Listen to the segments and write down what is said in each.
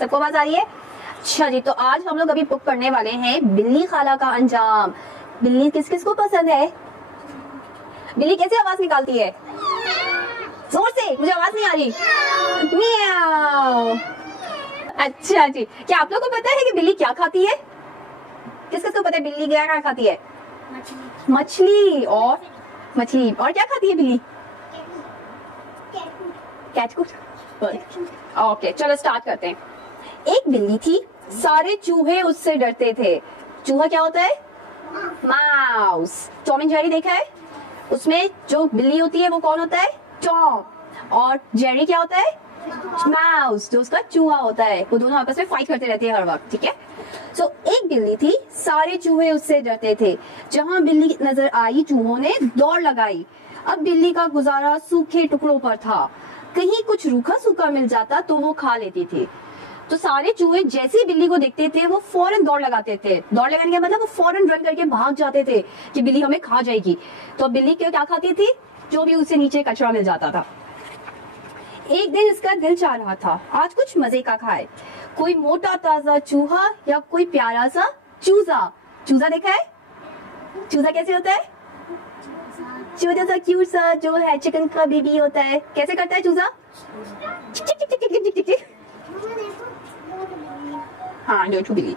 सबको आवाज आ रही है? अच्छा जी, तो आज हम लोग अभी बुक पढ़ने वाले हैं बिल्ली खाला का अंजाम। बिल्ली किस किस को पसंद है? बिल्ली कैसे आवाज निकालती है? जोर से, मुझे आवाज नहीं आ रही। म्याऊ। अच्छा जी, क्या आप लोगों को पता है कि बिल्ली क्या खाती है? किस किस को पता है बिल्ली क्या क्या खाती है? मछली और मछली और क्या खाती है बिल्ली? कैटकुट। ओके, चलो स्टार्ट करते हैं। एक बिल्ली थी, सारे चूहे उससे डरते थे। चूहा क्या होता है? माउस। टॉम एंड जेरी देखा है? उसमें जो बिल्ली होती है वो कौन होता है? टॉम। और जेरी क्या होता है? माउस, जो उसका चूहा होता है। वो दोनों आपस में फाइट करते रहते हैं हर वक्त, ठीक है? सो एक बिल्ली थी, सारे चूहे उससे डरते थे। जहां बिल्ली नजर आई, चूहों ने दौड़ लगाई। अब बिल्ली का गुजारा सूखे टुकड़ों पर था। कहीं कुछ रूखा सूखा मिल जाता तो वो खा लेती थी। तो सारे चूहे जैसे ही बिल्ली को देखते थे वो फौरन दौड़ लगाते थे। दौड़ लगाने का मतलब वो फौरन रन करके भाग जाते थे कि बिल्ली हमें खा जाएगी। तो बिल्ली क्या खाती थी? जो भी उसे नीचे कचरा मिल जाता था। एक दिन इसका दिल चाह रहा था आज कुछ मजे का खाए। कोई मोटा ताजा चूहा या कोई प्यारा सा चूजा। चूजा देखा है? चूजा कैसे होता है? छोटा सा क्यूट सा जो है चिकन का बेबी होता है। कैसे करता है चूजा? चिक चिक चिक चिक चिक चिक चिक। हाँ, जो बिल्ली।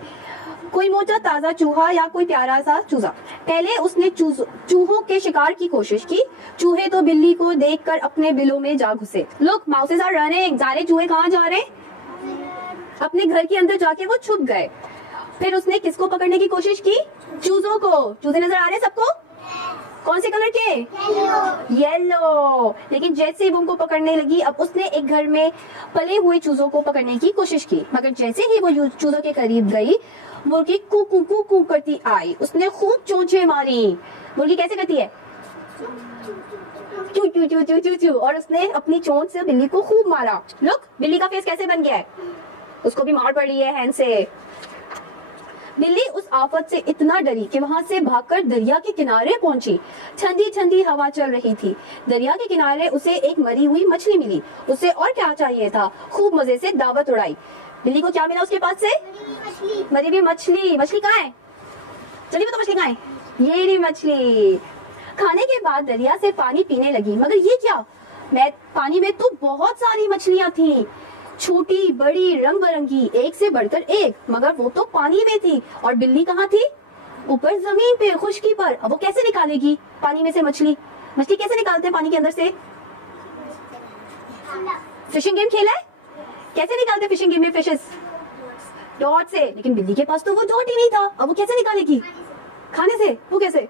कोई मोटा ताजा चूहा या कोई प्यारा सा चूजा। पहले उसने चूहों के शिकार की कोशिश की। चूहे तो बिल्ली को देखकर अपने बिलों में जा घुसे। Look, mouses are running. सारे चूहे कहाँ जा रहे? अपने घर के अंदर जाके वो छुप गए। फिर उसने किसको पकड़ने की कोशिश की? चूजों को। चूजे नजर आ रहे हैं सबको? कौन से कलर के? येलो। लेकिन जैसे ही वो उनको पकड़ने लगी, अब उसने एक घर में पले हुए चूजों को पकड़ने की कोशिश की। मगर जैसे ही वो चूजों के करीब गई, मुर्गी कू कू कू करती आई। उसने खूब चोंचे मारी। मुर्गी कैसे करती है? चू चू चू चू चू चू। और उसने अपनी चोंच से बिल्ली को खूब मारा। लुक, बिल्ली का फेस कैसे बन गया है? उसको भी मार पड़ रही है हैंड से। बिल्ली उस आफत से इतना डरी कि वहां से भागकर दरिया के किनारे पहुंची। ठंडी ठंडी हवा चल रही थी। दरिया के किनारे उसे एक मरी हुई मछली मिली। उसे और क्या चाहिए था? खूब मजे से दावत उड़ाई। बिल्ली को क्या मिला उसके पास से? मरी हुई मछली। मछली कहाँ है? चलिए बताओ, मछली कहाँ है? ये रही मछली। खाने के बाद दरिया से पानी पीने लगी। मगर ये क्या? पानी में तो बहुत सारी मछलियां थी, छोटी बड़ी रंग बिरंगी, एक से बढ़कर एक। मगर वो तो पानी में थी और बिल्ली कहाँ थी? ऊपर जमीन पे, खुशकी पर। अब वो कैसे निकालेगी पानी में से मछली? मछली कैसे निकालते हैं पानी के अंदर से? फिशिंग गेम खेला है? कैसे निकालते हैं फिशिंग गेम में फिशेस? डॉट से। लेकिन बिल्ली के पास तो वो डॉट ही नहीं था। अब वो कैसे निकालेगी? खाने से। वो कैसे?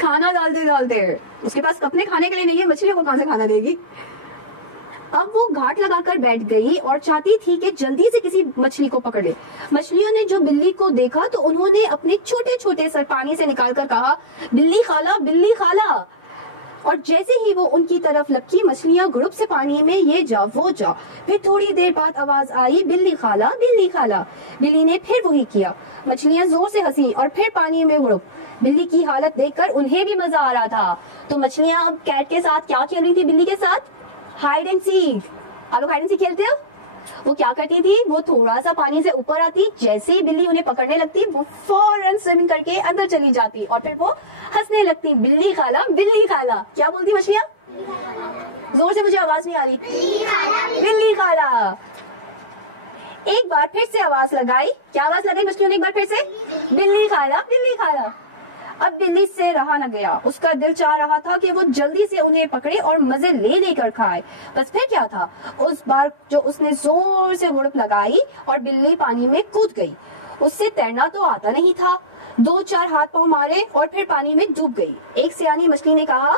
खाना डालते डालते। उसके पास अपने खाने के लिए नहीं है, मछलियों को कहां से खाना देगी? अब वो घाट लगाकर बैठ गई और चाहती थी कि जल्दी से किसी मछली को पकड़ ले। मछलियों ने जो बिल्ली को देखा तो उन्होंने अपने छोटे छोटे सर पानी से निकालकर कहा, बिल्ली खाला, बिल्ली खाला। और जैसे ही वो उनकी तरफ लपकी, मछलियां ग्रुप से पानी में ये जा वो जा। फिर थोड़ी देर बाद आवाज आई, बिल्ली खाला, बिल्ली खाला। बिल्ली ने फिर वही किया। मछलियां जोर से हंसी और फिर पानी में ग्रुप। बिल्ली की हालत देखकर उन्हें भी मजा आ रहा था। तो मछलियां अब कैट के साथ क्या खेल रही थी? बिल्ली के साथ हाइड एंड सीक। आप लोग हाइड एंड सीक खेलते हो? वो क्या करती थी? वो थोड़ा सा पानी से ऊपर आती, जैसे ही बिल्ली उन्हें पकड़ने लगती वो फौरन स्विमिंग करके अंदर चली जाती और फिर वो हंसने लगती, बिल्ली खाला, बिल्ली खाला। क्या बोलती मछलियां? जोर से, मुझे आवाज नहीं आ रही। बिल्ली खाला। एक बार फिर से आवाज लगाई। क्या आवाज लगाई मछलियों ने एक बार फिर से? बिल्ली खाला, बिल्ली खाला। अब बिल्ली से रहा न गया। उसका दिल चाह रहा था कि वो जल्दी से उन्हें पकड़े और मजे ले लेकर खाए। बस फिर क्या था? उस बार जो उसने जोर से हुड़क लगाई और बिल्ली पानी में कूद गई। उससे तैरना तो आता नहीं था। 2-4 हाथ पांव मारे और फिर पानी में डूब गई। एक सियानी मछली ने कहा,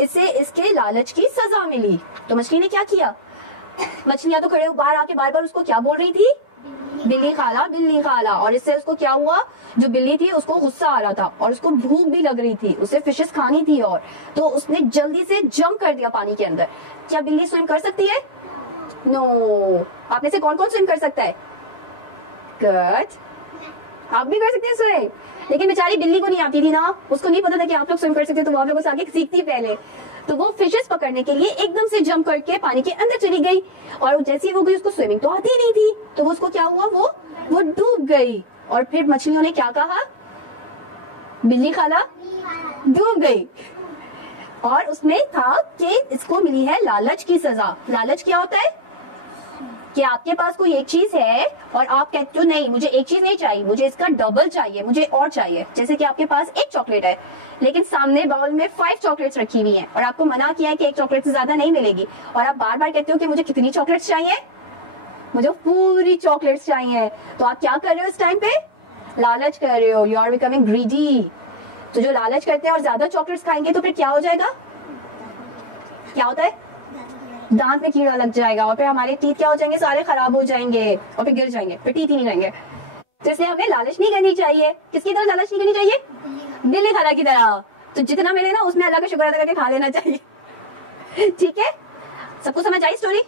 इसे इसके लालच की सजा मिली। तो मछली ने क्या किया? मछलियां तो खड़े बाहर आके बार बार उसको क्या बोल रही थी? बिल्ली खाला, बिल्ली खाला। और इससे उसको क्या हुआ? जो बिल्ली थी उसको गुस्सा आ रहा था और उसको भूख भी लग रही थी, उसे फिशेस खानी थी। और तो उसने जल्दी से जंप कर दिया पानी के अंदर। क्या बिल्ली स्विम कर सकती है? नो। आप में से कौन कौन स्विम कर सकता है? गुड, आप भी कर सकते हैं स्विम। लेकिन बेचारी बिल्ली को नहीं आती थी ना, उसको नहीं पता था कि आप लोग स्विम कर सकते, तो वो आप लोगों से आगे सीखती पहले। तो वो फिशेस पकड़ने के लिए एकदम से जंप करके पानी के अंदर चली गई, और जैसे ही वो गई उसको स्विमिंग तो आती नहीं थी, तो उसको क्या हुआ, वो डूब गई। और फिर मछलियों ने क्या कहा, बिल्ली खाला डूब गई। और उसमें था कि इसको मिली है लालच की सजा। लालच क्या होता है कि आपके पास कोई एक चीज है और आप कहते हो नहीं मुझे एक चीज नहीं चाहिए, मुझे इसका डबल चाहिए, मुझे और चाहिए। जैसे कि आपके पास एक चॉकलेट है लेकिन सामने बाउल में 5 चॉकलेट्स रखी हुई हैं और आपको मना किया है कि एक चॉकलेट से ज्यादा नहीं मिलेगी, और आप बार बार कहते हो कि मुझे कितनी चॉकलेट्स चाहिए, मुझे पूरी चॉकलेट्स चाहिए। तो आप क्या कर रहे हो इस टाइम पे, लालच कर रहे हो, यू आर बिकमिंग ग्रीडी। तो जो लालच करते हैं और ज्यादा चॉकलेट्स खाएंगे तो फिर क्या हो जाएगा, क्या होता है, दांत में कीड़ा लग जाएगा और फिर हमारे टीथ क्या हो जाएंगे, सारे खराब हो जाएंगे और फिर गिर जाएंगे, फिर टीथ ही नहीं रहेंगे। तो इसलिए हमें लालच नहीं करनी चाहिए। किसकी तरह लालच नहीं करनी चाहिए, बिल्ली खाला की तरह। तो जितना मिले ना उसमें अल्लाह का शुक्र अदा करके खा लेना चाहिए। ठीक है, सबको समझ आई स्टोरी?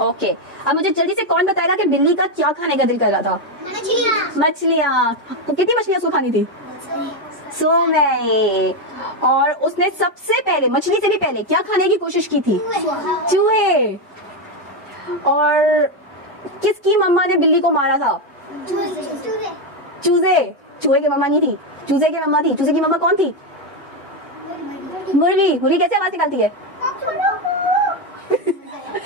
ओके, अब मुझे जल्दी से कौन बताएगा कि बिल्ली का क्या खाने का दिल कर रहा था? मछलियाँ। कितनी मछलियाँ उसको खानी थी? सो मनी। और उसने सबसे पहले, मछली से भी पहले क्या खाने की कोशिश की थी? चूहे। और किसकी मम्मा ने बिल्ली को मारा था? चूजे। चूहे की मम्मा नहीं थी, चूजे की मम्मा थी। चूजे की मम्मा कौन थी? मुर्गी। मुर्गी कैसे आवाज निकालती है?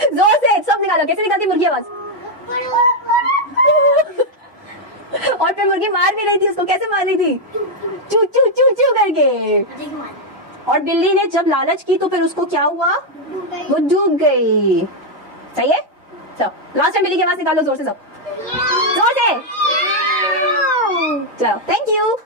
जोर से सब निकालो, कैसे निकालती है मुर्गी आवाज? और फिर मुर्गी मार भी रही थी उसको, कैसे मार रही थी? चू चू चू चू करके। और बिल्ली ने जब लालच की तो फिर उसको क्या हुआ, वो डूब गई। सही है, चलो लास्ट टाइम बिल्ली की आवाज निकालो जोर से, सब जोर से। चलो, थैंक यू।